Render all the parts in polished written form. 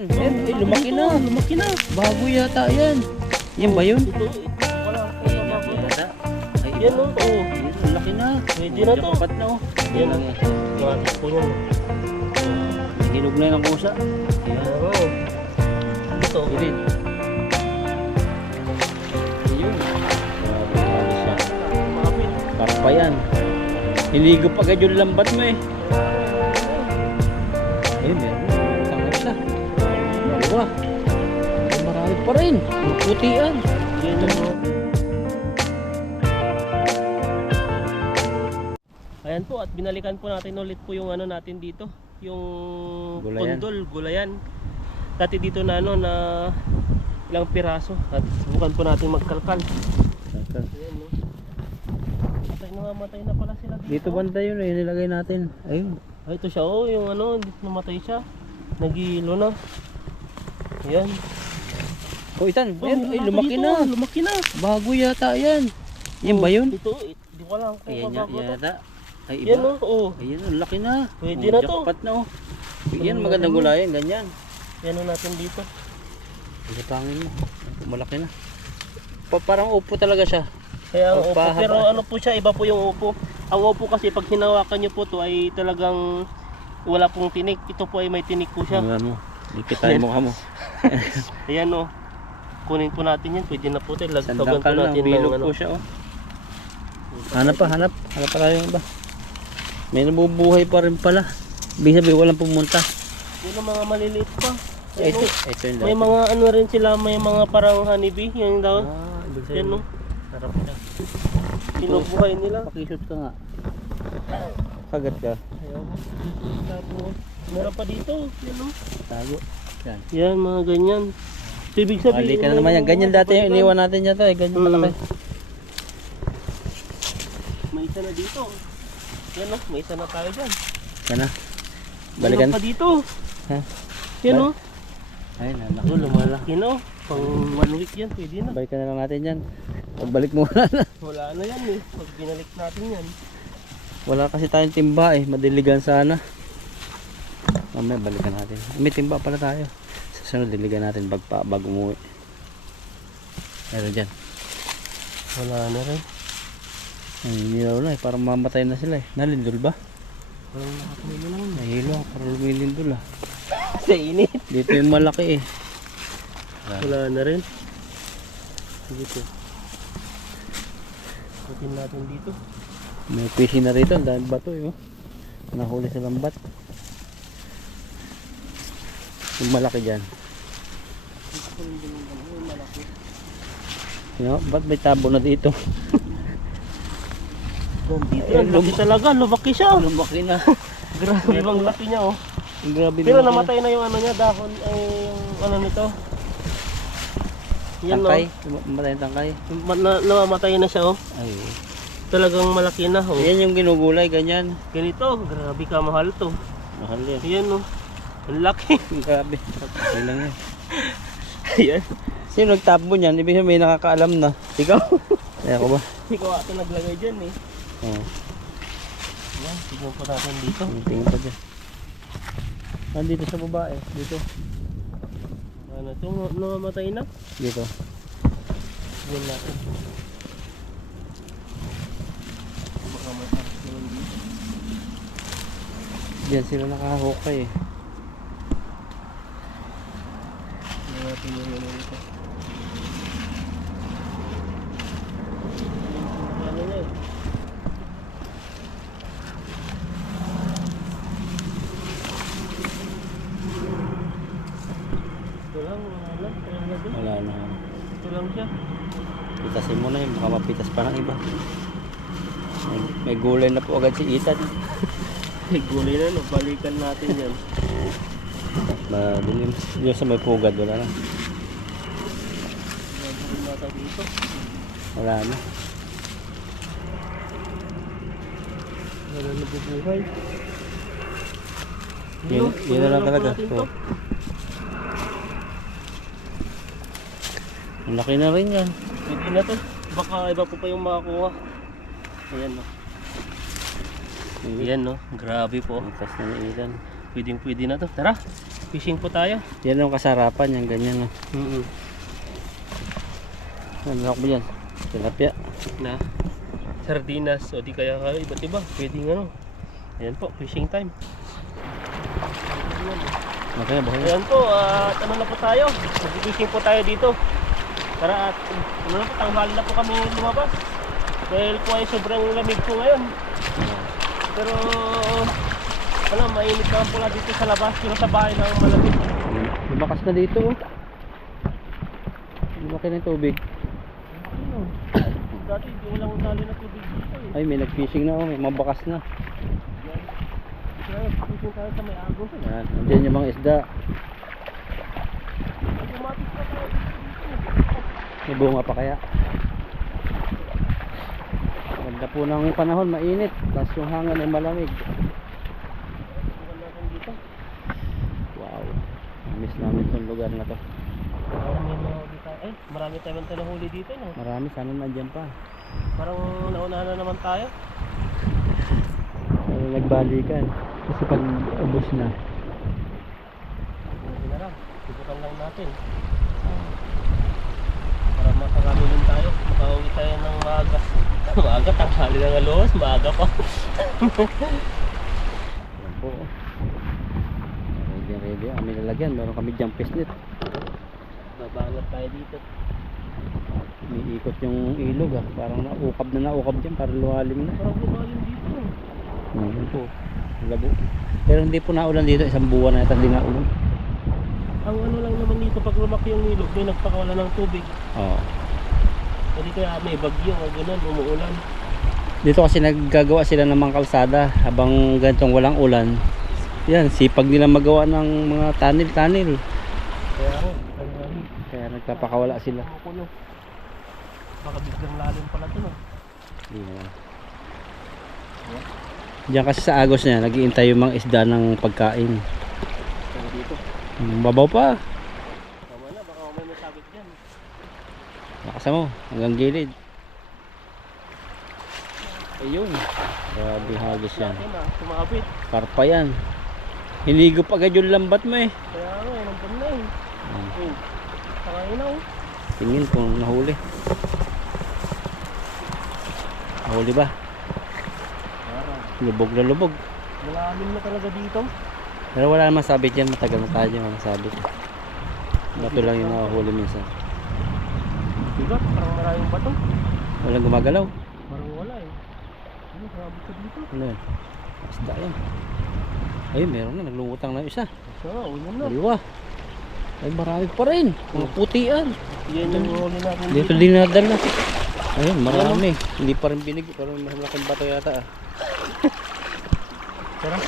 Yan, ay, lumaki na, lumaki na. Bago yata yan. Yan ba yun? Ito, wala akong bago Yata. Ay, yan iba. o, oo. Yan, ang laki na. Pwede na to. Kapat na oh. Yan lang o. yan. Gratis po yan. Hinog na ng kusa. Yan. Oo. Ito. Irin. Ayun. Grabe siya. Mapit. Karpa yan. Hiligo pa agad yung lambat mo eh. Ayun, meron. Tangat na. Dalawa. Ay, marami pa rin. Putian. Yan o. Ayan po, at binalikan po natin ulit po yung ano natin dito, yung Gulayan. kondol, gulayan. Dati dito na ano na ilang piraso at subukan po natin magkalkal. Ayan no. Matay na pala sila dito. Dito banda yun eh, nilagay natin. Ayun. Ay, ito siya oh, yung ano, dito namatay siya. Nagilo na. Ayan. Oh, Itan. Oh, Ayan, ay, meron lumaki dito, na. Lumaki na. Bago yata yan. Yan ba yun? Ito, di ko alam kung Ayan bago to. yata. Ay, iba. Yan oh. Ayan, ang laki na. Pwede Oh, na to. jackpot na oh. Yan, magandang gulayan, ganyan. Yan o natin dito. Isapangin mo. Malaki na. Parang upo talaga siya. Kaya ang Oh, upo, pahaba. pero ano po siya, iba po yung upo. Ang upo kasi pag hinawakan nyo po to ay talagang wala pong tinik. Ito po ay may tinik po siya. Ano mo? Ikitain mo ka mo. Ayan o. Kunin po natin yan. Pwede na po tayo. Lagsagan po Sandakal lang, natin ng bilog ano. po siya oh. Hanap pa, hanap. Hanap pa tayo yung iba. May nabubuhay pa rin pala. Ibig sabihin, walang pumunta. Yun ang mga maliliit pa. Ito, Ano, ito yung may dati. mga ano rin sila, may mga parang honeybee. Yung daw. Ibig Yan sabihin. o. Sarap siya. Pinubuhay nila. Pakishoot ka nga. Kagat ka. Ayan. Tapos, meron pa dito. Yan o. Tago. Yan. Yan, mga ganyan. So, ibig sabihin, Balik ka na naman yan. Ganyan dati yung iniwan natin yan tayo. Ganyan malaki. May isa na dito. Yan o, may isa na tayo dyan. Yan na. Balikan. Meron pa dito. Ha? Yan o. Ay, nalaki. Oh, lumalaki na o. Pang 1 week yan, pwede na. Balikan na lang natin yan. Pagbalik mo na. Wala na yan eh. Pag binalik natin yan. Wala kasi tayong timba eh. Madiligan sana. Mamaya balikan natin. May timba pala tayo. Sa sunod diligan natin bago umuwi. Meron dyan. Wala na rin. Ay, nilaw na eh. Parang mamatay na sila eh. Nalindol ba? Walang nakatuloy na lang. Nahilo. Parang lumilindol ah. Sa init. Dito yung malaki eh. Wala na rin. Dito. Putin natin dito. May fishing na rito. Ang dami bato eh. Oh. Nahuli sa lambat. Yung malaki dyan. You know, ba't may tabo na dito? Dito yan, laki talaga. Lumaki siya. Lumaki na. Grabe bang laki niya oh. Grabe Pero lumaki namatay na yung ano niya, dahon, ay yung ano nito. Yan Tangkay. no. Mamatay yung tangkay. Namamatay na siya oh. Ay. Talagang malaki na oh. Yan yung ginugulay, ganyan. Ganito, grabe ka mahal to. Mahal yan. Ayan oh. Ang laki. Grabe. Okay lang yan. Ayan. Sino nagtabo niyan? Ibig sabihin may nakakaalam na. Ikaw? Ay ako ba? Ikaw ata naglagay dyan eh. Oo. Ayan, tignan po natin dito. Tingin pa dyan. Nandito sa babae. Dito. Ano ito, namamatay na. Dito. Tignan natin. Baka may aras naman dito. Diyan sila nakahukay eh. Tignan natin yung ano nito. Ano niya eh. Ito lang, wala na. Wala na. Ito lang siya. Pitasin mo na yun. Baka mapitas pa ng iba. May gulay na po agad si Ethan. Gulay na no, balikan natin yan. Madilim. Diyos sa may pugad. Wala na. Nandun nata dito. Wala na. Wala na bubuhay. Yun na lang talaga. natin So, to. ang laki na rin yan. Pwede na to. Baka iba po pa yung makakuha. Ayan no. Ayan no. Grabe po. Ang tas na ni Ethan. Pwede na to. Tara. Fishing po tayo. Yan yung kasarapan, yung ganyan. No? Ano mo yan? Tilapia. Na sardinas o di kaya iba't iba. Pwedeng ano. Ayan po, fishing time. Okay, bahay. Ayan po, at ano na po tayo. Mag-fishing po tayo dito. Tara at ano na po, tanghali na po kami lumabas. Dahil po ay sobrang lamig po ngayon. Pero ano, mainit naman po na dito sa labas. Pero sa bahay lang malamig. Lumakas na dito. Oh. Lumaki na yung tubig. Dati hindi walang tali na tubig dito eh. Ay, may nag-fishing na. Oh. May mabakas na. Kaya fishing tayo sa may agos eh. Yan. Andiyan yung mga isda. Automatic pa tayo May bunga pa kaya. Ganda po ng panahon, mainit. Tapos yung hangin ay malamig. dito. Wow. Miss namin itong lugar na to. Marami tayong nahuli dito no? Marami, sana nandiyan pa. Parang naunahan na naman tayo. Nagbalikan. Kasi pag ubos na. Hindi na lang. Sibukan lang natin. Para makarami din tayo. Makauwi tayo ng maaga. Maaga, tanghali ng alos. Maaga pa. Yan po. Ready. Amin lalagyan. Meron kami jump net. Babangat tayo dito. Umiikot yung ilog ah. Parang naukab dyan. Parang luhalim na. Parang lumalim dito. Yan po. Labo. Pero hindi po naulan dito. Isang buwan na hindi naulan. Ang ano lang naman dito pag lumaki yung ilog, may nagpakawala ng tubig. Oo. Hindi kaya may bagyo o gano'n, umuulan. Dito kasi naggagawa sila ng mga kalsada habang ganitong walang ulan. Yan, sipag nila magawa ng mga tanil-tanil. Kaya ako, Kaya nagpapakawala sila. kumukulo. Baka biglang lalim pala ito no. Hindi naman. Diyan kasi sa agos niya, nag-iintay yung mga isda ng pagkain. Kaya dito. Babaw pa. Tama na, baka may masabit dyan. Nakasa mo, hanggang gilid. Ayun. Grabe hagis yan. Natin ah, sumabit. Karpa yan. Hinigo pa agad yung lambat mo eh. Kaya ano, nandun na eh. Sakayin na oh. Tingin kung nahuli. Nahuli ba? Parang Lubog na lubog. malalim na talaga dito. Pero wala naman sabit yan. Matagal na tayo yung sabit. Bato lang yung nakahuli minsan. Bigat, parang maraming bato. Walang gumagalaw. Parang wala eh. Ano, sumabit ka dito. Ano yan? Basta yan. Ayun, meron na. Naglungutang na isa. So, ulan na. Dalawa. Ay, marami pa rin. Mga putian. Yan yung huli natin Dito din nadala. Ayun, marami. Hindi pa rin binig. Pero mas malaking bato yata ah. Tara.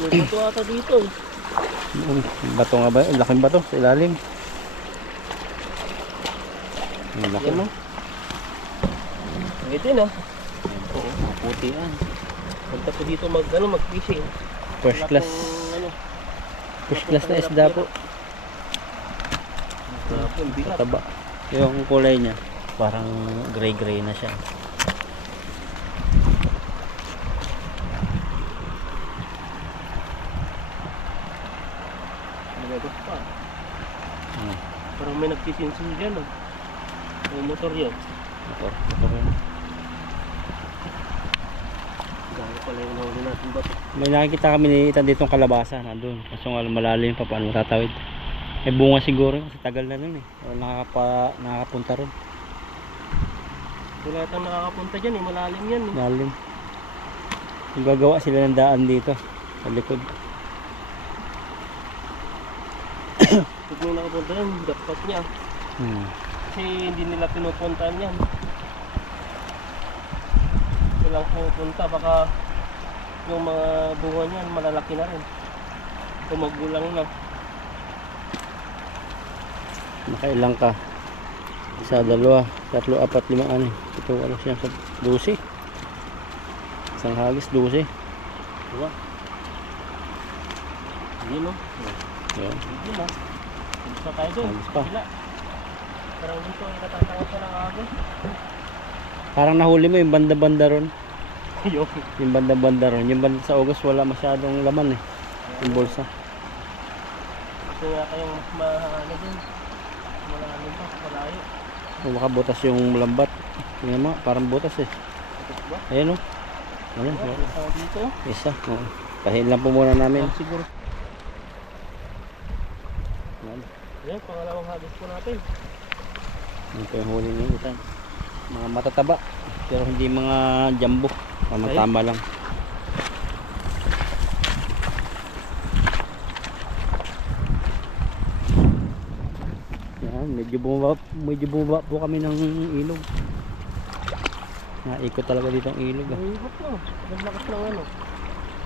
May bato ata dito eh. Bato nga ba? Laking bato sa ilalim. Ang laki. Yan no. Ito na. Oo, mga putian. Punta po dito mag-fishing. First class. First class na isda po. Taba. Yung kulay niya parang gray na siya. Nagagos pa. Hmm. Parang may nagsisinsin dyan oh. May motor yan. Ito rin. Gaya pala yung nahuli natin bato. May nakikita kami ni Itan ditong kalabasa nandun. Kaso nga malalim pa paano matatawid. May bunga siguro kasi tagal na nun eh. Wala nakakapunta ron. Wala yatang nakakapunta dyan eh. Malalim yan eh. Malalim. Kung gagawa sila ng daan dito sa likod. Pag may nakapunta yan, dapat niya. Kasi hindi nila pinupuntahan yan. Walang pupunta, baka yung mga bunga niyan malalaki na rin. Kung magulang na. Nakailang ka? Isa, dalawa, tatlo, apat, lima, ano. Ito ano siya sa 12. Isang hagis 12. Diba? Hindi no? Yan. Hindi na. Gusto tayo doon. Hagis pa. Sila. Parang dito ay natatangat pa ng agos. Parang nahuli mo yung banda-banda ron. Yung. Yung banda-banda ron. Yung banda sa August wala masyadong laman eh. Yung bulsa. Ito nga kayong mas mahalo din. Malalim pa, malayo. O baka butas yung lambat. Tingnan mo, parang butas eh. Ito ba? Ayan o. Ayan, Isa dito. isa. Oo. Pahin lang po muna namin. Siguro. Ayan. Ayan, pangalawang hagis po natin. Ito po yung huli ng itan. Mga matataba. Pero hindi mga jumbo. Tama lang. Yan, medyo bumaba po kami ng ilog. Naikot talaga dito ang ilog. Ah. Mahirap na. Naglakas ng ano.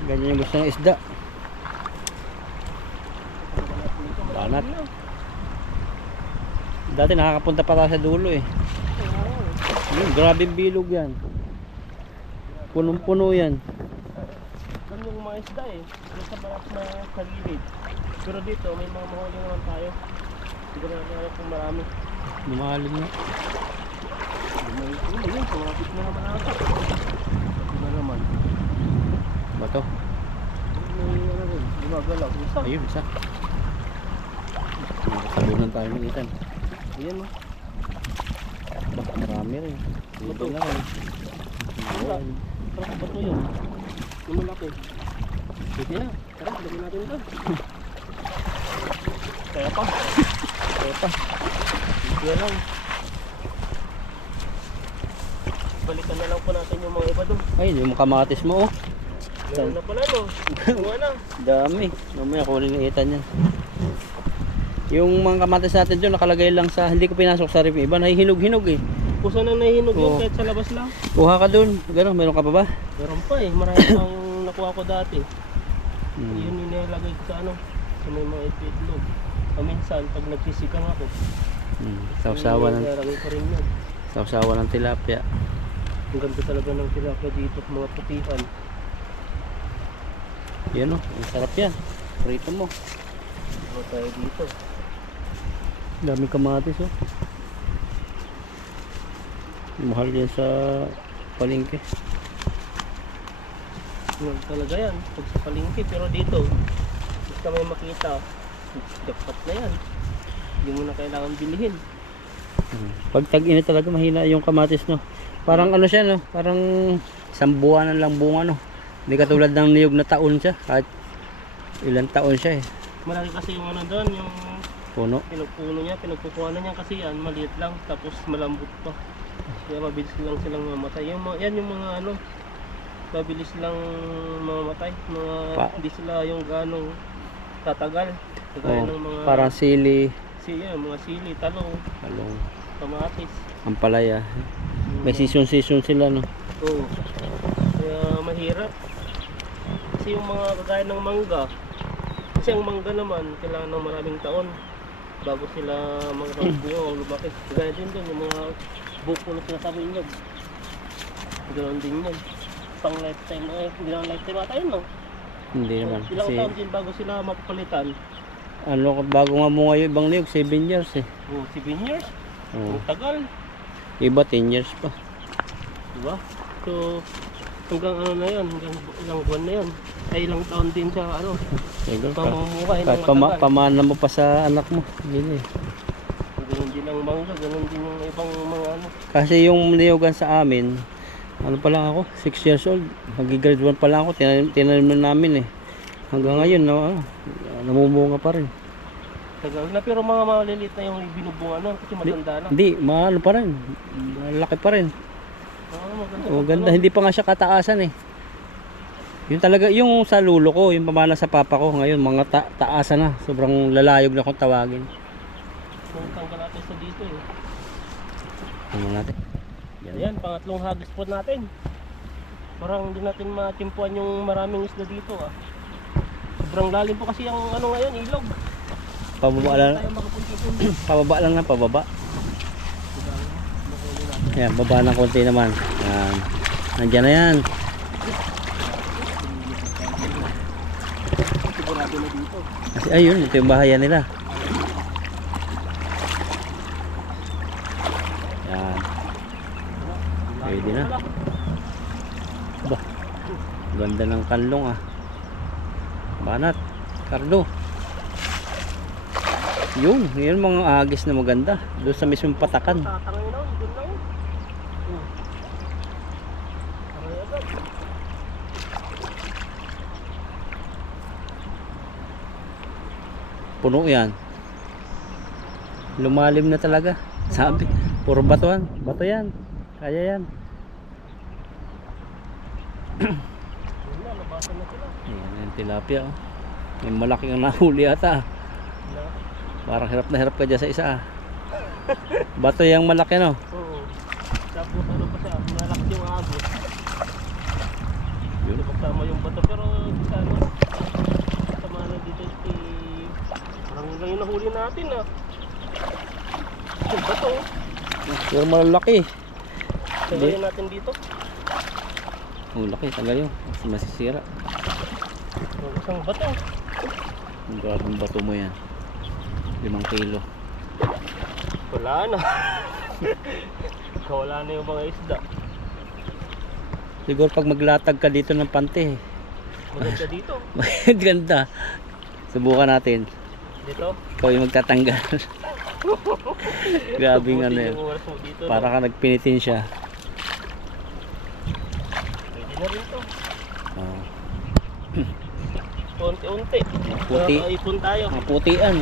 Ganyan yung gusto ng isda. Banat. Dati nakakapunta pa tayo sa dulo eh. Yun, grabing bilog yan. Punong-puno yan. Yan yung mga isda eh. Yung sa barat na kalilid. Pero dito may mga mahuli naman tayo. Siguro natin alam kung marami. Lumalim na. May yun, sumapit na naman ata. Iba naman. Bato. May ano rin, gumagalaw. Isa. Ayun, isa. Nakasalunan tayo ng itan. Ayan o. Baka marami rin. Dito lang eh. Wala. Parang bato yun. Yung malaki. Sige na. Tara, lagyan natin ito. Kaya pa. Kaya pa. Sige lang. Balikan na lang po natin yung mga iba doon. Ay, yung kamatis mo oh. Meron na pala no. Bunga na. Dami. Mamaya kunin ng itan yan. Yung mga kamatis natin dyan nakalagay lang sa, hindi ko pinasok sa review. Iba nahihinog-hinog eh. Kusa nang nahihinog yun Oo. kahit sa labas lang. Kuha ka dun. Gano'n, meron ka pa ba? Meron pa eh. Marami pa yung nakuha ko dati. Yun yung nilagay ko sa ano. Sa may mga itlog. Minsan pag nagsisikang ako. Sausawan ng, Nilagay ko rin yun. sausawan ng tilapia. Ang ganda talaga ng tilapia dito. Mga putihan. Yan o, ang sarap yan. Prito mo. Mga tayo dito. Daming kamatis oh. Mahal yan sa palengke. Yun talaga yan. Pag sa palengke. Pero dito. Basta may makita. Jackpot na yan. Hindi mo na kailangan bilihin. Pag tag-init talaga mahina yung kamatis no. Parang ano siya no, parang isang buwanan lang bunga no. Hindi katulad ng niyog na taon siya. Kahit ilang taon siya eh. Malaki kasi yung ano doon. Yung Puno. pinagpuno niya. Pinagpupuanan niya kasi yan. Maliit lang. Tapos malambot pa. Kaya mabilis lang silang mamatay. Yan yung mga ano. Mabilis lang mamatay. Hindi sila yung ganong tatagal. Kagaya Oh, ng mga parang sili, mga sili, talong, talong, kamatis. ampalaya. May season sila no. Oo. Kaya mahirap. Kasi yung mga kagaya ng mangga. Kasi ang mangga naman kailangan ng maraming taon bago sila magbunga o lumaki. Kagaya din doon yung mga buko na sinasabi niyo. Ganoon din yan. Pang lifetime hindi naman lifetime ata yun no? Hindi naman. Ilang Kasi taon din bago sila mapapalitan. ano, bago nga bunga yung ibang niyog, 7 years eh. 7 years? Oh. Ang tagal. Iba 10 years pa. Diba? So, hanggang ano na yan, hanggang ilang buwan na yan. Ay ilang taon din sa ano, Siguro ka. pamumuhay ng Kahit matagal. pamana mo pa sa anak mo. Hindi eh. Ganun din ang mangga, ganun din yung ibang mga ano. Kasi yung niyogan sa amin, ano pa lang ako, 6 years old. Mag-grade 1 pa lang ako, tinanim na namin eh. Hanggang ngayon, namumunga pa rin. Tagal na, pero mga maliliit na yung binubunga nun kasi matanda na. Hindi, maano pa rin. Malaki pa rin. Maganda. O ganda, hindi pa nga siya kataasan eh. Yung talaga, yung sa lulo ko, yung pamana sa papa ko, ngayon mga taasan na. Sobrang lalayog na kung tawagin. Kung tanggal natin sa dito eh. Ano natin? Ayan, pangatlong hagis po natin. Parang hindi natin matimpuan yung maraming isda dito ah. Sobrang lalim po kasi ang ano ngayon, ilog. Pababa lang, Tayo makapunti-punti. pababa lang na pababa. Ayan, baba ng konti naman. Ayan. Nandiyan na yan. Sigurado na dito. Kasi ayun, ito yung bahayan nila. Ayan. Pwede na. Bah, ganda ng kanlong ah. Banat. Kardo. Yun mga agis na maganda. Doon sa mismong patakan. Tatangay na, doon lang. Tangay agad. Puno yan. Lumalim na talaga. Sabi, puro batuan. Bato yan. Kaya yan. Yun na, labasan na sila. Ayan yung tilapia. Oh. May malaki ang nahuli ata. Na? Parang hirap na hirap ka dyan sa isa. Bato yung malaki no. Oo. Tapos ano pa siya, malaki yung agos. Yun. Kasama yung bato, pero sa ano, kasama na dito parang lang yung nahuli natin ah. Yung bato, Pero malalaki. tagayin natin dito. Ang laki talaga yun. Kasi masisira. Yung isang bato. Ang grabing bato mo yan. 5 kilo. Wala na. Wala na yung mga isda. Siguro pag maglatag ka dito ng pante. Maganda dito. Ganda. Subukan natin. Dito. Ikaw yung magtatanggal. Grabing ano Buti yan. yung oras mo dito, Para ka nagpinitin siya. Pwede na rin to. Oh. Unti-unti. Puti. Ipon tayo. Mga putian.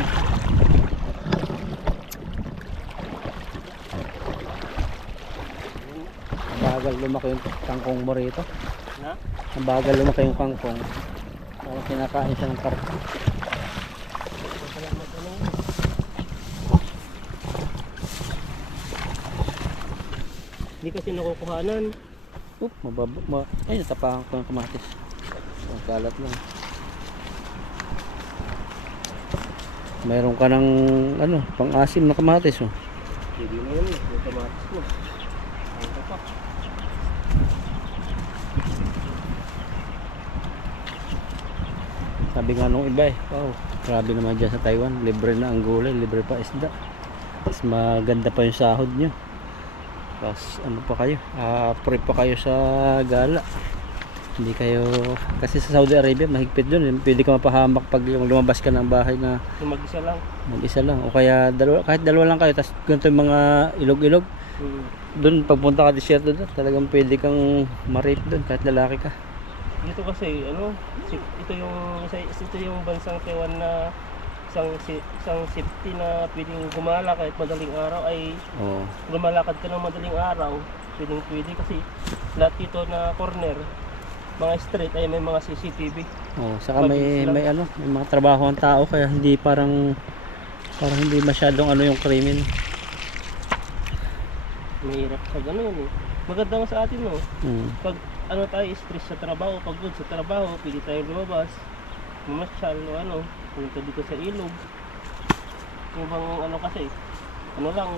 Ang bagal lumaki yung kangkong mo rito. Na? Ang bagal lumaki yung kangkong. Parang kinakain siya ng karton. Salamat ano yun. Hindi kasi nakukuhanan. Oop, ay, natapakan ko ng kamatis. Ang kalat lang. Mayroon ka ng ano, pang-asim na kamatis oh. Hindi na yun. Yung kamatis mo. Ang tapak. Sabi nga nung iba eh, wow, grabe naman dyan sa Taiwan, libre na ang gulay, libre pa isda. Mas maganda pa yung sahod nyo. Tapos ano pa kayo, free pa kayo sa gala. Hindi kayo, kasi sa Saudi Arabia mahigpit dun, pwede ka mapahamak pag lumabas ka ng bahay na Yung mag-isa lang. mag-isa lang. O kaya kahit dalawa lang kayo, tapos ganito yung mga ilog-ilog. Doon pagpunta ka desierto doon, talagang pwede kang ma-rape doon kahit lalaki ka. Dito kasi ano, ito yung bansang Taiwan na isang safety na pwedeng gumala kahit madaling araw ay Oo. lumalakad ka ng madaling araw, pwede kasi lahat dito na corner, mga street ay may mga CCTV. Oh, saka may ano, may mga trabaho ang tao kaya hindi parang hindi masyadong ano yung krimen. Mahirap sa ganun eh. Maganda nga sa atin no. Hmm. Pag ano tayo, stress sa trabaho, pagod sa trabaho, pwede tayo lumabas, mamasyal o ano, punta dito sa ilog. Yung bang ano kasi, ano lang,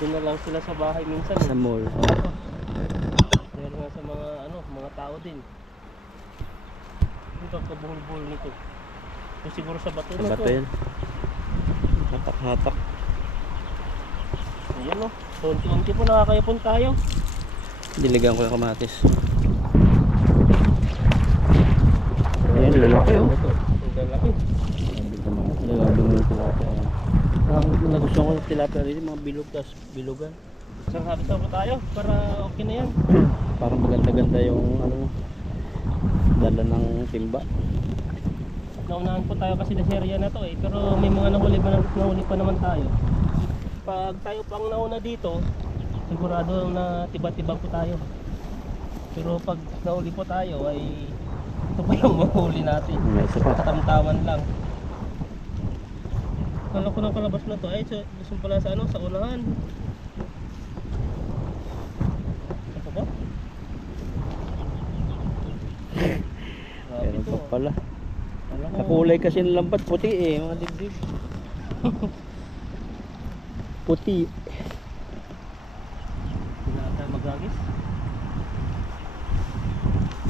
doon na lang sila sa bahay minsan. Sa mall. Dahil nga sa mga ano, mga tao din. Ito kabuhol-buhol nito. So, siguro sa bato Sa na bato to. yan. Hatak-hatak. Ayan no. So, unti-unti po nakakayapon tayo. Diligan ko yung kamatis. Ayan, lalaki oh. Ang lalaki. Grabe mo yung tilapia. Ang nagustuhan ko ng tilapia rin, mga bilog, tas bilugan. Isang habis na po tayo para okay na yan. Parang maganda-ganda yung ano, dala ng timba. Naunahan po tayo kasi na area na to eh. Pero may mga nahuli pa naman tayo. Pag tayo pang nauna dito, sigurado na tiba-tibang po tayo. Pero pag nahuli po tayo ay ito pa yung mahuli natin. May isa pa. Katamtaman lang. Kala ko ng kalabas na to ay gusto pala sa ano, sa unahan. Ito ba? Grabe Meron to. pa pala. Alam mo, Kakulay kasi ng lambat, puti eh, mga dibdib. Puti. wala tayo magagis.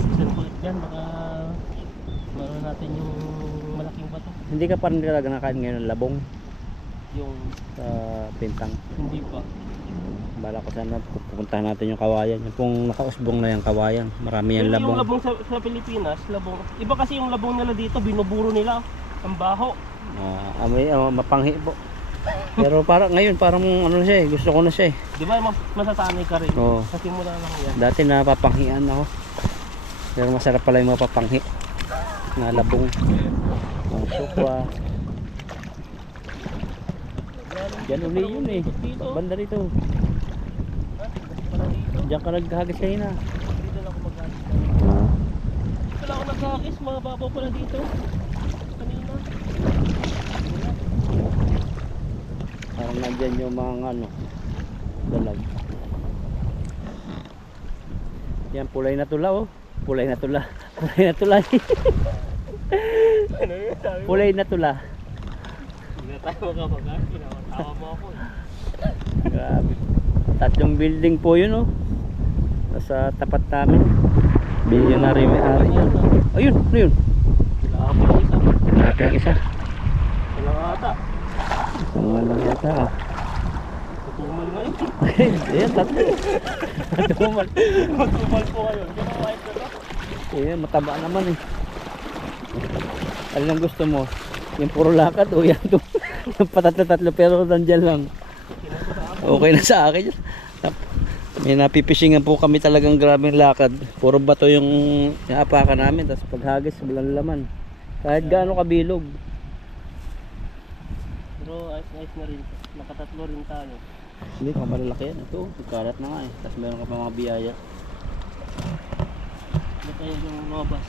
Isang kulit dyan, baka maroon natin yung malaking bato. Hindi ka pa rin talaga nakain ngayon ng labong Yung sa pintang. hindi pa. Bala ko sana pupuntahan natin yung kawayan. Yung pong nakausbong na yung kawayan. Marami yung Pero labong. yung labong sa Pilipinas, labong. Iba kasi yung labong nila dito, binuburo nila. Ang baho. Amoy, mapanghi po. Pero parang ngayon, parang ano na siya eh. Gusto ko na siya eh. Di ba masasanay ka rin? Oo. Sa simula lang yan. Dati napapanghian ako. Pero masarap pala yung mapapanghi. Na labong. Ang sukwa. Diyan uli yun eh. Banda rito. Diyan ka naghagis kayo na. Dito lang ako maghagis. Dito lang ako naghagis. Mababaw pala dito. Kanina. Parang nandyan yung mga ano. Dalag. Yan, pulay na tula oh. Pulay na tula. Pulay na tula. Ano yun sabi mo? Pulay na tula. Hindi na tayo magkapagkas. Tawa mo ako eh. Grabe. Tatlong building po yun oh. Nasa tapat namin. Billionaire may-ari yan. Ayun, ano yun? Kailangan ko yung isa. Grabe ang isa. Kailangan ata. Mga lang yata ah. Tutumal nga yun. Ayan, tatlo. Tumal. Tutumal po kayo. Hindi na white na to. Ayan, mataba naman eh. Ano ang gusto mo? Yung puro lakad o yan to? Yung patatlo-tatlo pero nandyan lang. Okay na sa akin. May napipishingan po kami talagang grabing lakad. Puro bato yung naapakan namin. Tapos paghagis, walang laman. Kahit gaano kabilog. Pero ayos na rin. Nakatatlo rin tayo. Hindi pa malalaki yan. Ito, ikalat na nga eh. Tapos meron ka pa mga biyaya. Hindi tayo yung lumabas.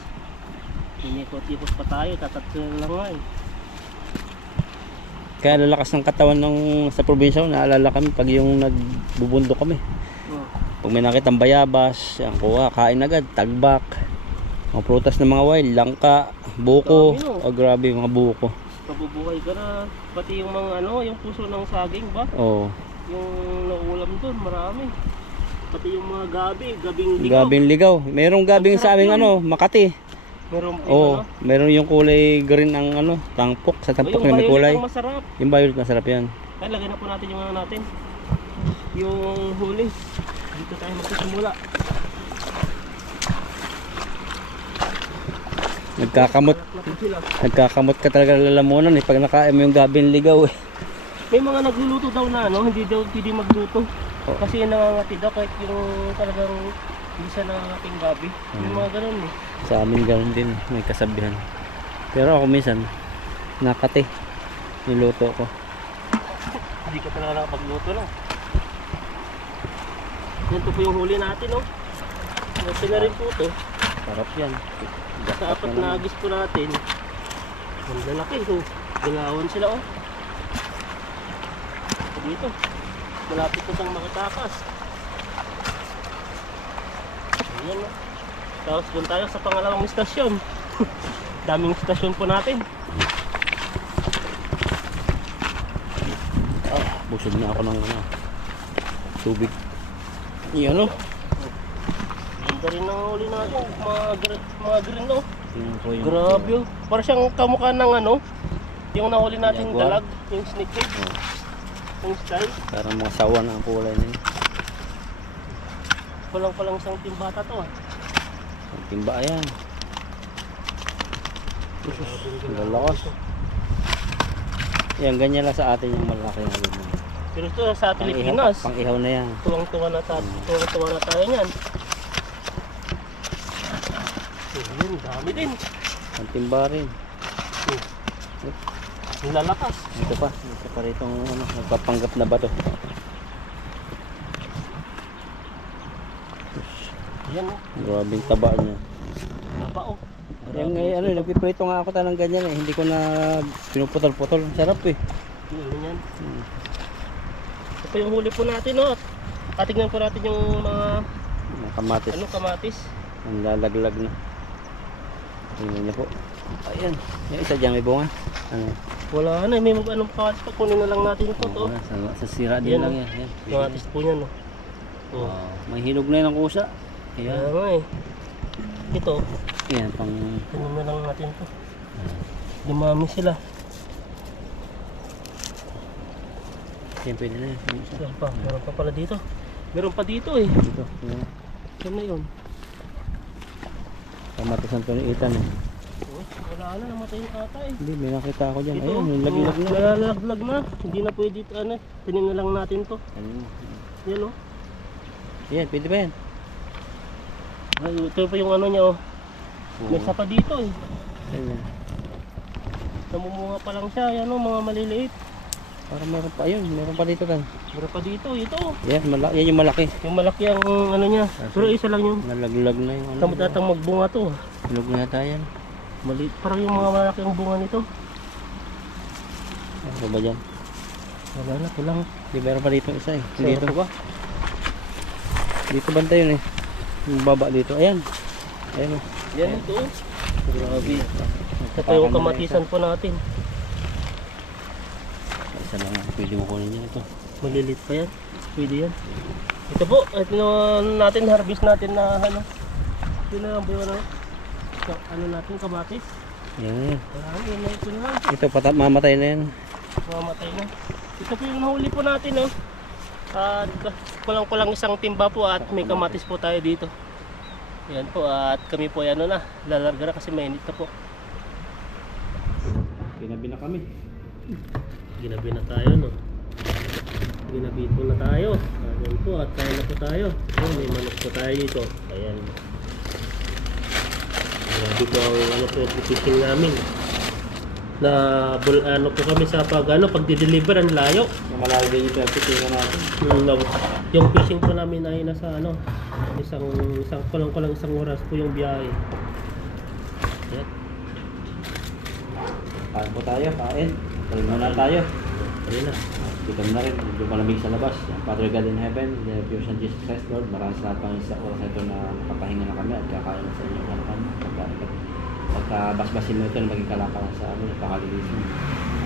Inikot-ikot pa tayo. Tatatlo lang nga eh. Kaya lalakas ng katawan ng sa probinsya ko. Naalala kami pag yung nagbubundok kami. Pag may nakita ang bayabas, yan kuha, kain agad, tagbak. Mga prutas ng mga wild, langka, buko. Dami, no? Oh, grabe mga buko. Pabubuhay ka na. Pati yung mga ano, yung puso ng saging ba? Oh, Yung nauulam doon, marami. Pati yung mga gabing ligaw. gabing ligaw. Merong gabing Ang sa sarap aming yun. ano, Makati. Meron Oh, meron yung kulay green ang ano, tangpok. Sa tangpok na may kulay. Ang masarap. Yung violet masarap yan. Ay, lagyan na po natin yung ano natin. Yung huli. Dito tayo magsisimula. Nagkakamot ka talaga lalamunan eh. Pag nakain mo yung gabing ligaw eh. May mga nagluluto daw na ano, hindi daw pwede magluto. Oh. Kasi nangangati daw kahit yung talagang hindi siya nangangating gabi. May mga ganun eh. Sa amin ganoon din, may kasabihan. Pero ako minsan, nakati. Niluto ko. Hindi ka talaga nakapagluto lang. Ganito po yung huli natin oh. Kasi na rin po to. Sarap yan. Sa apat na agis po natin. Ang lalaki oh. Galawan sila oh. Dito. Malapit na siyang makatakas. Ayan oh. Tapos doon tayo sa pangalawang istasyon. Daming istasyon po natin. Busog na ako ng ano, tubig. Iyan o. Ganda rin ang huli natin. Mga green no. Grabe Grabe oh. Para siyang kamukha ng ano. Yung nahuli nating Jaguar. dalag. Yung snake head. Yung style. Parang mga sawa na ang kulay na yun. Palang isang timbata to ah. Ang timba yan. Lalakas. Yan, ganyan lang sa atin yung malaki na ganyan. Pero ito sa Pilipinas. Pang ihaw na yan. Tuwang-tuwa na tayo niyan. Ayun, dami din. Ang timba rin. Ang lalakas. Ito pa rito ano, nagpapanggap na bato. Ayan oh. Grabing taba niya. Napa oh. Yung ano, nagpiprito nga ako ng ganyan eh. Hindi ko na pinuputol-putol. Sarap eh. Ano yan? Ito yung huli po natin oh. Patignan po natin yung mga Mga kamatis. ano kamatis. Ang lalaglag na. Tingnan niyo po. Ayan. Yung isa dyan may bunga. Ano? Wala na, may anong kamatis pa. Kunin na lang natin ito to. Wala, sa sira din Yan, lang oh. yan. Yan. Kamatis po yan oh. Oh. May hinog na yun ang kusa. Kaya Ayan. nga eh. Ito, Ayan, pang... kunin na lang natin to. Dumami sila. Ayan, pwede na yan. Meron pa pala dito. Meron pa dito eh. Dito. Yan. Saan na yun? Kamatisan to ni Ethan eh. Oh, wala na, namatay yung ata eh. Hindi, may nakita ako dyan. Ito, Ayun, yung laglag na. nalalaglag na. Hindi na pwede ito, ano. Tanim na lang natin to. Ayun. Yan oh. Yan, pwede ba yan? Ay, ito pa yung ano niya oh. May isa pa dito eh. Ayun. Namumunga pa lang siya. Yan oh, mga maliliit. Parang meron pa, ayun, meron pa dito kan. Meron pa dito, ito. Yan, yan yung malaki. Yung malaki ang ano niya. Pero isa lang yung Nalaglag na yung ano. tatang magbunga to. Hulog na yata yan. Maliit. Parang yung mga malaki ang bunga nito. Ano ba dyan? Wala na, kulang. Di meron pa dito isa eh. Saan Dito ito ba? Dito banda yun eh. Yung baba dito. Ayan. Ayan o. Yan ito. Grabe. Ito yung kamatisan po natin. Isa lang ang pwede mo kunin yan ito. Malilit pa yan. Pwede yan. Ito po, ito na natin, harvest natin na ano. Ito na lang po yung ano. Ano natin, kamatis. Yan. Marami, yun na ito na lang. Ito mamatay na yan. Mamatay na. Ito po yung nahuli po natin oh. At kulang-kulang isang timba po at may kamatis po tayo dito. Yan po at kami po ay ano na, lalarga na kasi mainit na po. Ginabi na kami. Ginabi na tayo no. Ginabi po na tayo. Ayan po at kaya na po tayo. Ayan, may manok po tayo dito. Ayan. Grabe po ang ano po fishing namin. Na ano po kami sa pag-deliver ang layo. Malayo din yung pagkitingan natin. Yung fishing po namin ay nasa ano, isang kulang-kulang isang oras po yung biyahe. Yan. Kain po tayo, kain. Kain muna tayo. Ayun na. Dito na rin, medyo malamig sa labas. Ang Father God in Heaven, the Pure Son Jesus Christ, Lord, maraming salamat pang sa oras na ito na nakapahinga na kami at kakain na sa inyong harapan. Pagkabasbasin mo ito na maging kalakalan sa amin at pakalilismo.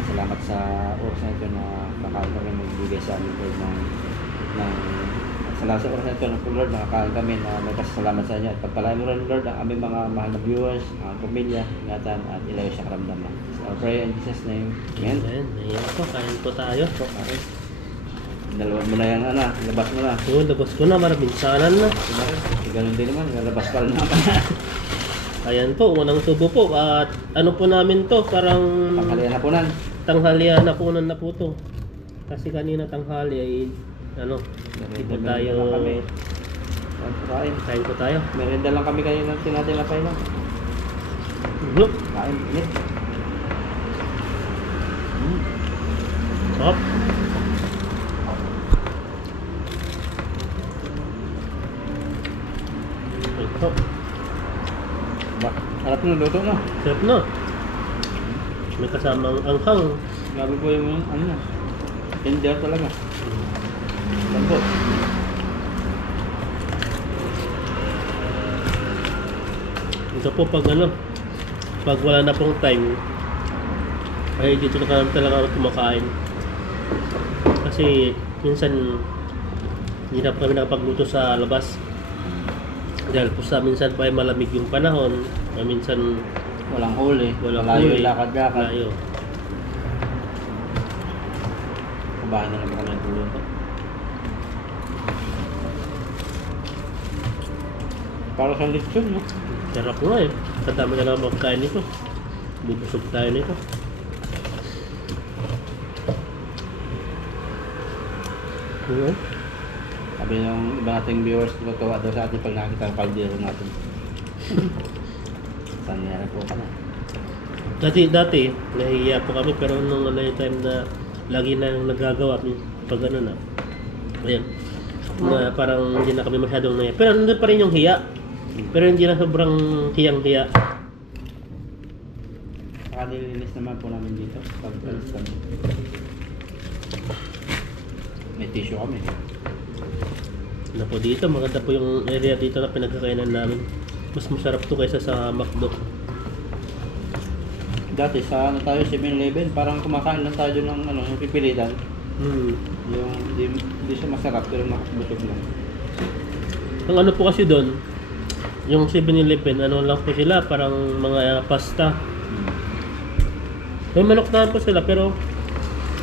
Salamat sa oras na ito na kakain kami, magbibigay sa amin Lord salamat sa oras na ito na Lord, nakakain kami na may kasalamat sa inyo at pagpalain mo rin Lord ang aming mga mahal na viewers, ang pamilya, ingatan at ilayo sa karamdaman. Our prayer in Jesus name. Amen. Ayan po, kain po tayo. So, okay. Dalawan mo na yan, labas mo na. So, labas ko na, marabinsanan na. Ganun din naman, labas pa rin naman. Ayan po, unang tubo po. At ano po namin to, parang Panghalian na po nan. tanghalian na punan na po to. Kasi kanina tanghali ay ano, hindi po tayo Kami. Kain. kain po tayo. Merenda lang kami kayo ng tinatilapay lang. Kain, init. Sarap. Ito. Harap nyo, luto na. Sarap na. May kasamang anghang. Grabe po yung ano na. Tender talaga. Lambo. Ito po pag ano, pag wala na pong time, ay dito na kami talaga kumakain. Kasi minsan hindi na kami nakapagluto sa labas. Dahil po sa minsan pa ay malamig yung panahon, minsan Walang huli. walang Malayo huli. yung lakad-lakad. Malayo. Kubahan na lang kami ng tulong to. Para sa lechon, no? Sarap nga eh. Kadami ka lang magkain nito. Bubusog tayo nito. Sabi ng iba nating viewers, tuwa daw sa atin pag nakita ang kaldero natin. Saan nangyari po ka na? Dati, nahihiya po kami pero nung ano yung time na lagi na yung nagagawa pag ano na. Ayan. Na parang hindi na kami masyadong nahiya. Pero nandun pa rin yung hiya. Pero hindi na sobrang hiyang-hiya. Saka nililinis naman po namin dito. Pag kami. May tissue kami. Na po dito, maganda po yung area dito na pinagkakainan namin. Mas masarap to kaysa sa McDo. Dati sa ano tayo, 7-Eleven, parang kumakain lang tayo ng ano, yung pipilitan. Yung hindi siya masarap pero nakakabusog lang. Ang ano po kasi doon, yung 7-Eleven, ano lang po sila, parang mga pasta. May manok na po sila pero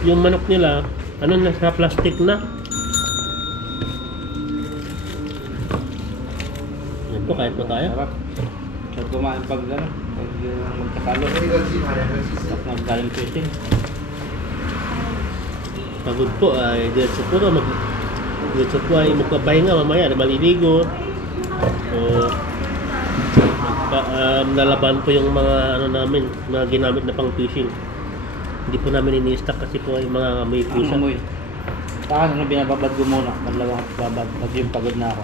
yung manok nila, ano na sa plastic na. po, kahit po tayo. Sarap. Sarap kumain pag ano, pag magkakalo. Sarap naggaling fishing. Pagod po ay diretso po ka diretso po ay magpapahinga mamaya, maliligo. O lalaban po yung mga ano namin, mga ginamit na pang fishing. Hindi po namin ini-stock kasi po ay mga may pusa. Ano mo yun? Saan ano binababad ko muna? Madalawang babad. Pag yung pagod na ako.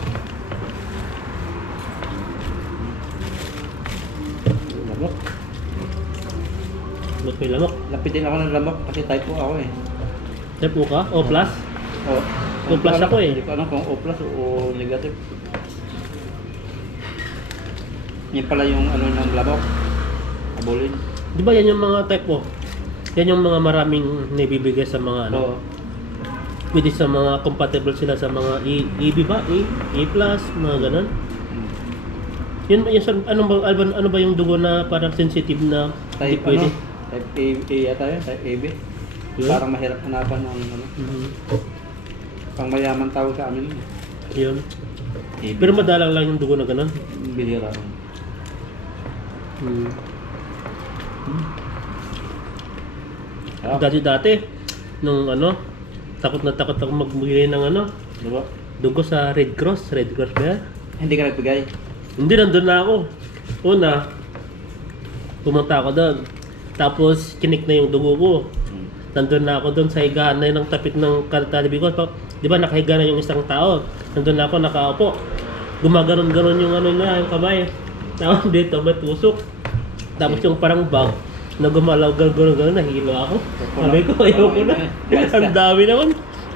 Lamok. Ba't may lamok? Lapitin ako ng lamok kasi type O ako eh. Type O ka? O plus? O. O plus ako eh. Hindi ko alam kung O plus o negative. Yan pala yung ano ng lamok. Abulin. Di ba yan yung mga type O? Yan yung mga maraming nabibigay sa mga ano. Oo. Pwede sa mga compatible sila sa mga EB ba? E plus, mga ganun. Hmm. Yun, ano ba yung dugo na parang sensitive na hindi Type pwede? ano? Type A yata yun? Type AB? Yun? Parang mahirap hanapan ng ano. Mhm. Pang mayaman tawag sa amin. Yun. AB. Pero madalang lang yung dugo na ganun. Bihira. Hmm. Ah, Dati, nung ano, takot na takot ako magbigay ng ano, diba? dugo sa Red Cross ba yan? Hindi ka nagbigay. Hindi, nandun na ako. Una, pumunta ako doon. Tapos, kinik na yung dugo ko. Nandun na ako doon sa higaan na yun ng tapit ng talibi ko. Di ba nakahiga na yung isang tao? Nandun na ako, nakaupo. Gumaganon-ganon yung ano na, yung kamay. Tapos dito, may tusok. Tapos yung parang bag, na gumalaw, gano'n, nahilo ako. Sabi ko, ayoko na. Ang dami naman.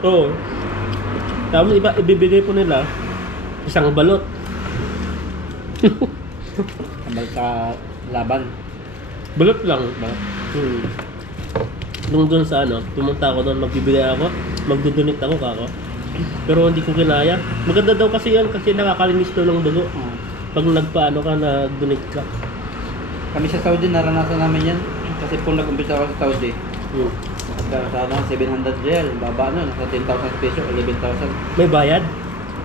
Oo. Tapos ibibigay po nila, isang balot. Tambal sa laban. Balot lang. Balot. Nung doon sa ano, pumunta ako doon, magbibigay ako, magdudunit ako kako. Pero hindi ko kinaya. Maganda daw kasi yan kasi nakakalinis daw ng dugo. Pag nagpaano ka, nagdunit ka. Kami sa Saudi, naranasan namin yan. Kasi po nag-umpisa ako sa Saudi. Hmm. Sana 700 real. Baba nun, nasa 10,000 peso, 11,000. May bayad?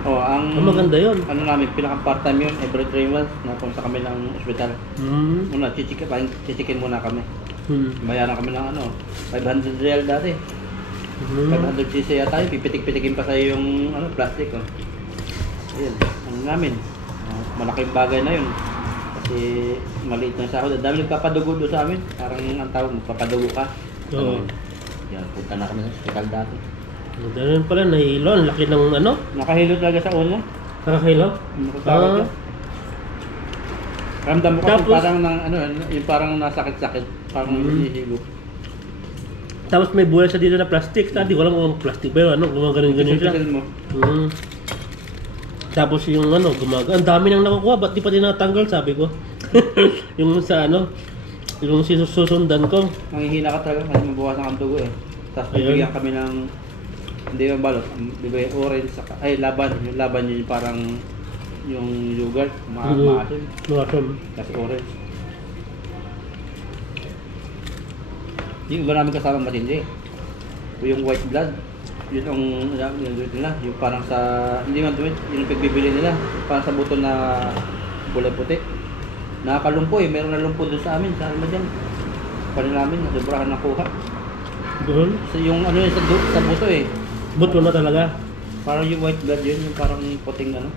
Oh, ang maganda yun. Ano namin, pinaka part-time yun, every 3 months, napunta kami ng ospital. Hmm. Una, chichikin muna kami. Hmm. Bayaran kami ng ano, 500 real dati. Hmm. 500 cc yata yun, pipitik-pitikin pa sa'yo yung ano, plastic. Oh. Ayun, ano namin. Malaking bagay na yun. Kasi maliit na sahod. Ang dami nagpapadugo doon sa amin. Parang ang tawag, magpapadugo ka. Oo. Yan, punta na kami sa hospital dati. Ganun pala, nahilo. Ang laki ng ano? Nakahilo talaga sa una. Nakahilo? Nakatawag Ah. ka. Ramdam mo kasi Tapos- parang ng, ano, yung parang nasakit-sakit. Parang hinihilo. Tapos may buhay sa dito na plastic. Hindi ko alam kung plastic ba yun. Ano, gumaganon-ganon siya. Pisil mo. Hmm. Tapos yung ano, ang dami nang nakukuha, ba't di pa din natanggal, sabi ko. Yung sa ano, yung susundan ko. Manghihina ka talaga kasi mabukasan ang dugo eh. Tapos Ayun. bibigyan kami ng, hindi yung balot, bibigyan orange, saka, ay laban. Yung laban yun parang yung yogurt, maasim. Maasim. Kasi orange. Yung iba namin kasama matindi. Yung white blood, yun ang yung nila, yung parang sa, hindi man duwit, yun ang pagbibili nila. Parang sa buto na kulay puti. Nakakalumpo eh, meron na lumpo doon sa amin, sa alma dyan. Paano namin, nasobrahan na kuha. Doon? So, yung ano yun sa buto eh, Buto na talaga. parang yung white blood yun, yung parang puting ano.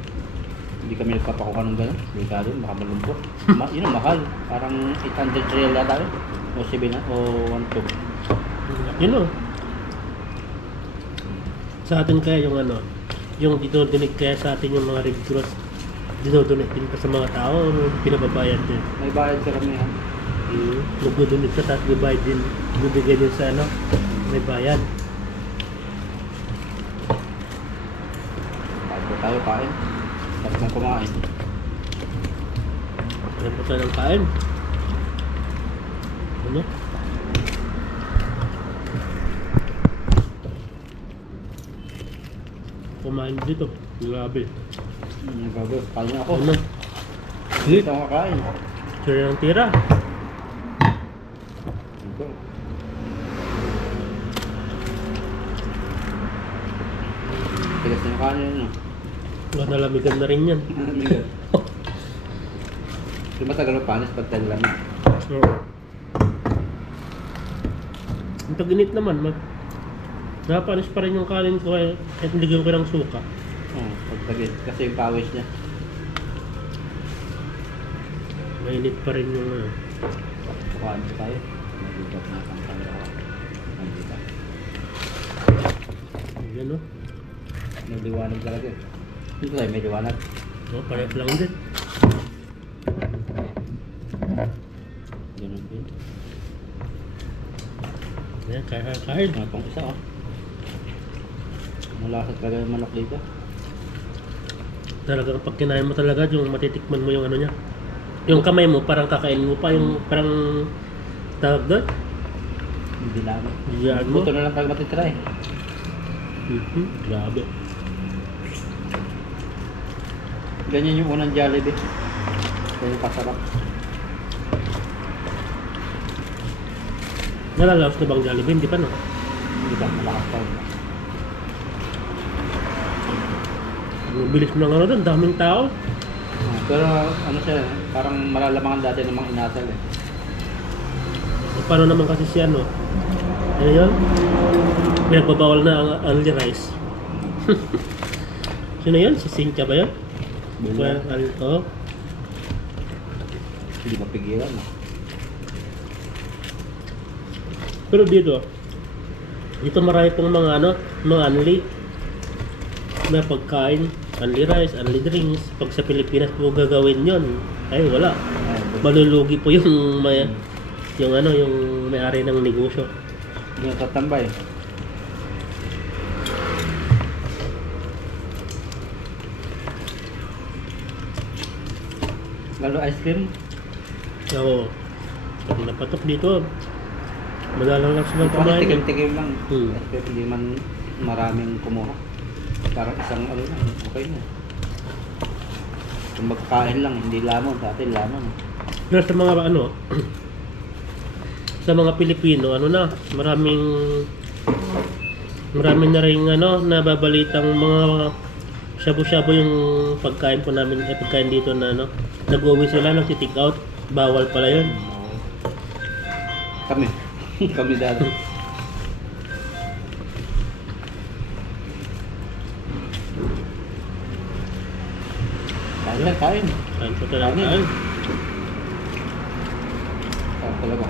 Hindi kami nagpapakuha ng gano'n, delikado yun, baka malumpo. Yun ang mahal, parang 800 real yata yun. O 7 na, o 1 Yun o. Sa atin kaya yung ano, yung dito-dinig kaya sa atin yung mga Red Cross, dito-donate din pa sa mga tao, pinababayad din. May bayad sa kami ha. Nagdo-donate ka tapos bibigay din, bibigay din sa ano, may bayad. Bago tayo kain, tapos mong kumain. Ano pa tayo ng kain? Ano? Kumain dito. Grabe. Bago, kain na ako. Ano? Dito ako kakain. Tira ng tira. Dito. Tigas na kain yun. Nalamigan na rin yan. Yung matagal panis pag talamig. Oo. Ang tag-init naman, napanis pa rin yung kanin ko kahit nilagyan ko ng suka. Oo, pag tagit. Kasi yung pawis niya. Mainit pa rin yung Kukaan pa tayo. Magugat na ang kamera ko. Nandito. Yan o. May liwanag talaga. Dito tayo may liwanag. Oh, parehas lang din. Ganun din. Yan, kain. Ano pang isa oh. Malasat talaga yung manok dito. Talagang pag kinain mo talaga, yung matitikman mo yung ano niya. Yung kamay mo, parang kakainin mo pa yung parang tawag doon. Hindi namin. Diyan mo. Buto na lang talaga matitira eh. Grabe. Ganyan yung unang Jollibee. Ganyan kasarap. Nalalaos na bang Jollibee? Hindi pa no? Hindi ba? Malakas pa rin. Ang bilis ng ano doon, daming tao. Pero ano siya, parang malalamangan dati ng mga inasal eh. Paano naman kasi si ano? Ano yun? Pinagbabawal na ang only rice. Sino yun? Si Cynthia ba yun? Bulan. Oo. Hindi mapigilan. Pero dito marami pong mga ano, mga only na pagkain, only rice, only drinks. Pag sa Pilipinas po gagawin yon, ay wala. Malulugi po yung yung ano, yung may-ari ng negosyo. Hindi na tatambay. Lalo ice cream. Oo. Pag napatok dito, madalang lang silang Parang kumain. tikim-tikim lang. Hmm. Ice cream hindi man maraming kumuha. Parang isang ano lang, okay na. Kung magkain lang, hindi lamon. Sa atin lamon. Pero sa mga ano, sa mga Pilipino, ano na, maraming na rin ano, nababalitang mga shabu-shabu yung pagkain po namin, pagkain dito na ano, nag-uwi sila, nag-take out, bawal pala yun. Kami. Kami dati. Kain, kain. Kain po talaga. Kain. Kain. Kain talaga.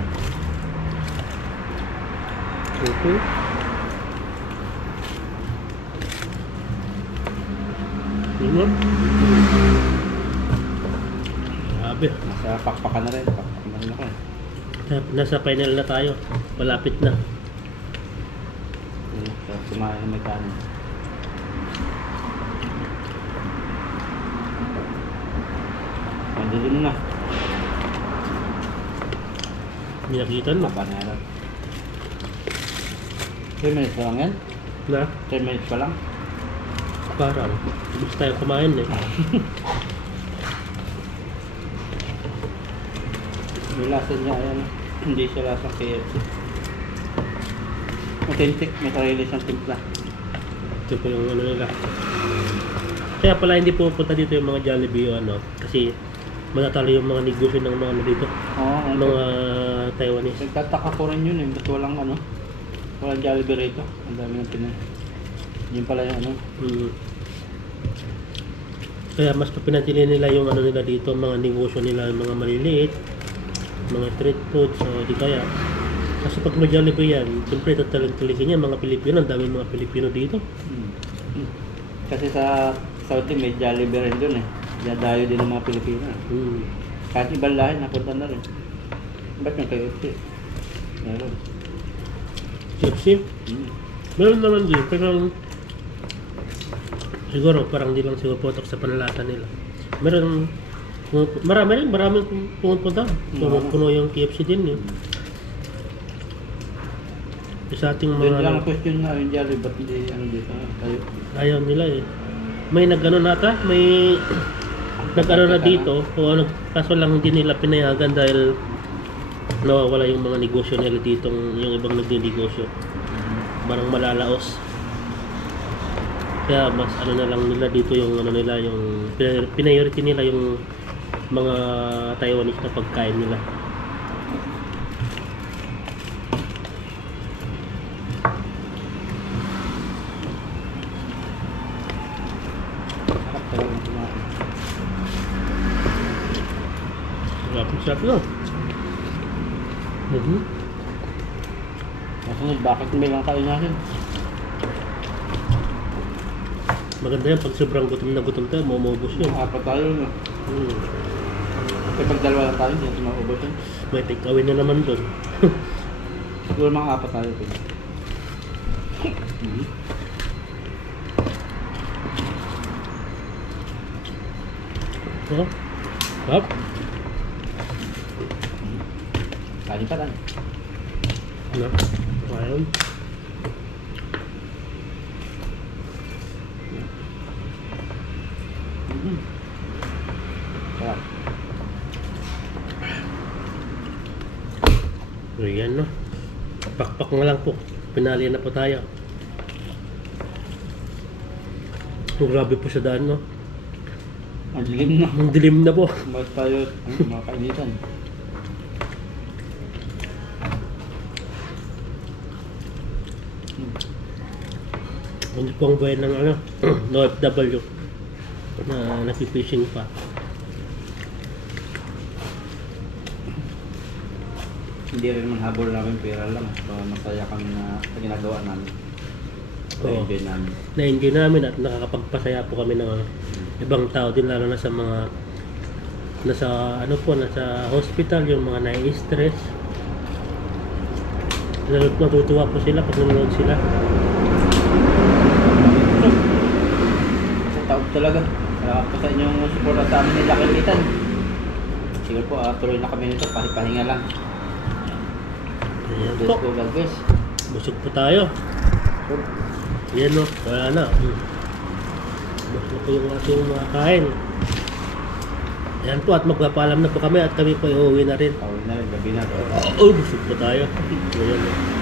Okay. Diba? Grabe. Nasa pakpakan na rin. Pakpakan na rin ako eh. Nasa final na tayo. Malapit na. So, kumain na may kanin. Nandito na. Minakitan mo. Mapa na yan. 3 minutes pa lang yan? Na? 10 minutes pa lang? Parang. Gusto tayo kumain eh. Yung lasa niya, ayan. Hindi siya lasang KFC. Authentic, may sarili siyang timpla. Ito po yung ano nila. Kaya pala hindi pupunta dito yung mga Jollibee o ano. Kasi matatalo yung mga negosyo ng mga ano dito. Oo, Mga Taiwanese. nagtataka ko rin yun eh. Ba't walang ano? Walang Jollibee rito. Ang dami ng Pinoy. Yun pala yung ano. Kaya mas pinatili nila yung ano nila dito, mga negosyo nila, mga maliliit, mga street food, so di kaya. Kasi pag may Jollibee yan, siyempre tatalag-taligin niya mga Pilipino, ang daming mga Pilipino dito. Kasi sa Saudi may Jollibee rin dun eh. Dadayo din ng mga Pilipino. Kahit ibang lahi, napunta na rin. Ba't yung KFC? Meron. KFC? Meron naman din, pero siguro parang di lang siguro potok sa panlasa nila. Meron, maraming pumupunta. Puno yung KFC din eh. Sa ating Yun mga lang ang question na yung Jollibee, ba't hindi ano dito? ayaw nila eh. May nag-ano nata, may nag-ano na dito, kaso lang hindi nila pinayagan dahil nawawala yung mga negosyo nila dito, yung ibang nagninegosyo. Parang malalaos. Kaya mas ano na lang nila dito yung ano nila, yung priority nila yung mga Taiwanese na pagkain nila. Sarap talaga ng kumain. Sarap yun. Masunod, bakit may lang kain natin? Maganda yan, pag sobrang gutom na gutom tayo, maumubos yun. Apat tayo na. Kapag dalawa lang tayo, hindi natin maubos yun. May take away na naman doon. Siguro mga apat tayo. Oh, hap. Kain pa lang. Ano? Ayun. Sarap. So yan, no? Pakpak na lang po. Pinali na po tayo. So, grabe po sa daan, no? Ang dilim na. Ang dilim na po. Mas tayo mga kainitan. Hindi po ang bayan ng ano, OFW na nagpipishing pa. Hindi rin man habol namin, pera lang. So, masaya kami na sa ginagawa namin. Oo. Na-enjoy namin. Na-enjoy namin at nakakapagpasaya po kami ng ibang tao din, lalo na sa mga nasa ano po, nasa hospital, yung mga nai-stress. Natutuwa po sila pag nanonood sila. Sa taog talaga. Salamat po sa inyong suporta sa amin nila kainitan. Siguro po, tuloy na kami nito. Pahinga lang. Ayan Bless po. po, God bless. Busog po tayo. Yan, no? Wala na. Busog na po yung ating mga kain. Ayan po, at magpapaalam na po kami at kami po iuwi na rin. Tawin na rin, gabi na. Oh, busog po tayo. Ayan, no?